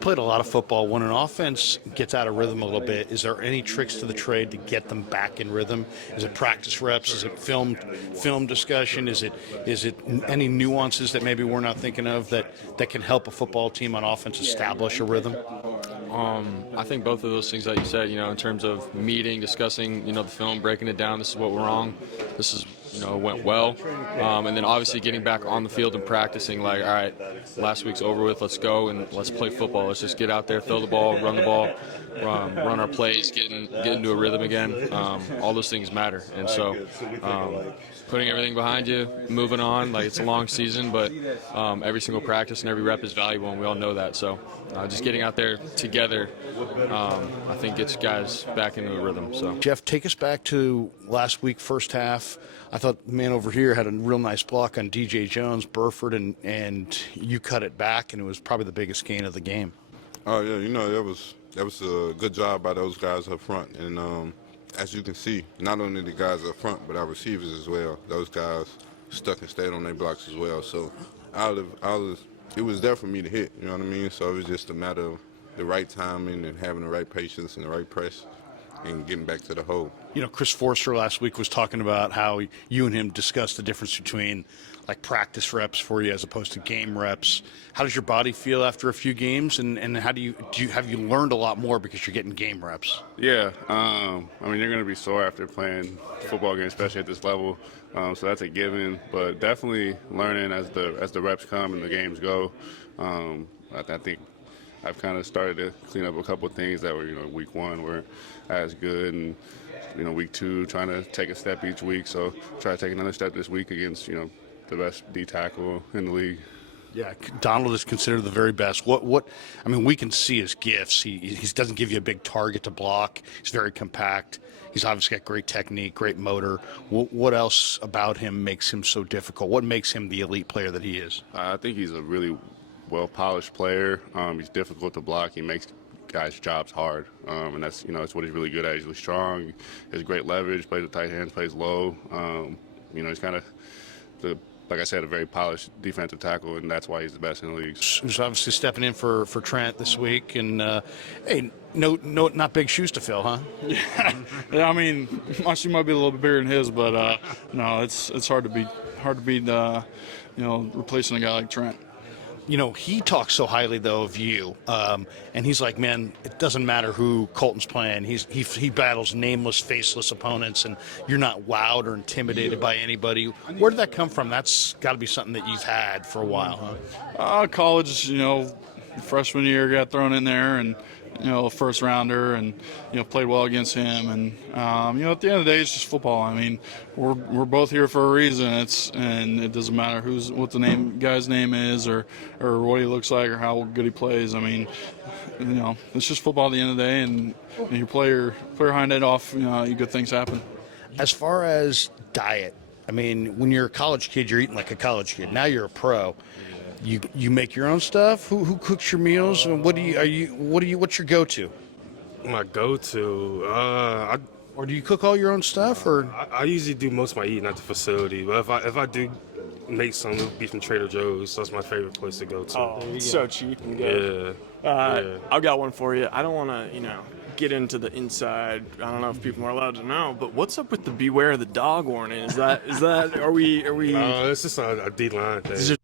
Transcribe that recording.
Played a lot of football. When an offense gets out of rhythm a little bit, is there any tricks to the trade to get them back in rhythm? Is it practice reps? Is it film discussion? Is it any nuances that maybe we're not thinking of that can help a football team on offense establish a rhythm? I think both of those things that you said, in terms of meeting, discussing, the film, breaking it down, this is what went wrong, this is, went well, and then obviously getting back on the field and practicing, like, all right, last week's over with, let's go and let's play football. Let's just get out there, throw the ball, run the ball, run our plays, get into a rhythm again. All those things matter, and so putting everything behind you, moving on, like, it's a long season, but every single practice and every rep is valuable, and we all know that, so just getting out there together, I think gets guys back into a rhythm. So, Jeff, take us back to last week, first half. I thought the man over here had a real nice block on DJ Jones, Burford, and you cut it back, and it was probably the biggest gain of the game. Oh yeah, that was a good job by those guys up front, and as you can see, not only the guys up front, but our receivers as well. Those guys stuck and stayed on their blocks as well. So, it was there for me to hit. You know what I mean? So it was just a matter of the right timing and having the right patience and the right press and getting back to the hole. Chris Forster last week was talking about how you and him discussed the difference between like practice reps for you as opposed to game reps. How does your body feel after a few games, and how do you have you learned a lot more because you're getting game reps? Yeah, you're going to be sore after playing football games, especially at this level. So that's a given, but definitely learning as the reps come and the games go. I think I've kind of started to clean up a couple of things that were, week one weren't as good, and week two trying to take a step each week. So try to take another step this week against the best D tackle in the league. Yeah, Donald is considered the very best. We can see his gifts. He doesn't give you a big target to block. He's very compact. He's obviously got great technique, great motor. What else about him makes him so difficult? What makes him the elite player that he is? I think he's a really well-polished player. He's difficult to block. He makes guys' jobs hard, and that's that's what he's really good at. He's really strong. He has great leverage. Plays with tight hands. Plays low. He's kind of like I said, a very polished defensive tackle, and that's why he's the best in the league. He's obviously stepping in for Trent this week, and hey, not big shoes to fill, huh? Yeah, my shoe might be a little bit bigger than his, but no, it's hard to beat replacing a guy like Trent. He talks so highly, though, of you, and he's like, man, it doesn't matter who Colton's playing. He battles nameless, faceless opponents, and you're not wowed or intimidated by anybody. Where did that come from? That's got to be something that you've had for a while, huh? College, freshman year got thrown in there, and a first rounder, and played well against him, and at the end of the day, it's just football. We're both here for a reason. And it doesn't matter what the guy's name is, or what he looks like, or how good he plays. It's just football at the end of the day, and you play your hind end off. Good things happen. As far as diet, when you're a college kid, you're eating like a college kid. Now you're a pro. You make your own stuff? Who cooks your meals? And what's your go-to? My go-to, Or do you cook all your own stuff? Or I usually do most of my eating at the facility, but if I do make some, it'll be from Trader Joe's. That's my favorite place to go to. Oh, so cheap and good. Yeah. I've got one for you. I don't want to, get into the inside. I don't know if people are allowed to know, but what's up with the beware of the dog warning? Is that are we? It's just a D-line thing.